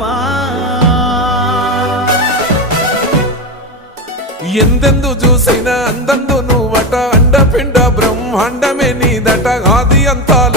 మనమా ఎందెందు చూసిన అందందు నువ్వట పిండ బ్రహ్మాండమే నీదట అది అంతా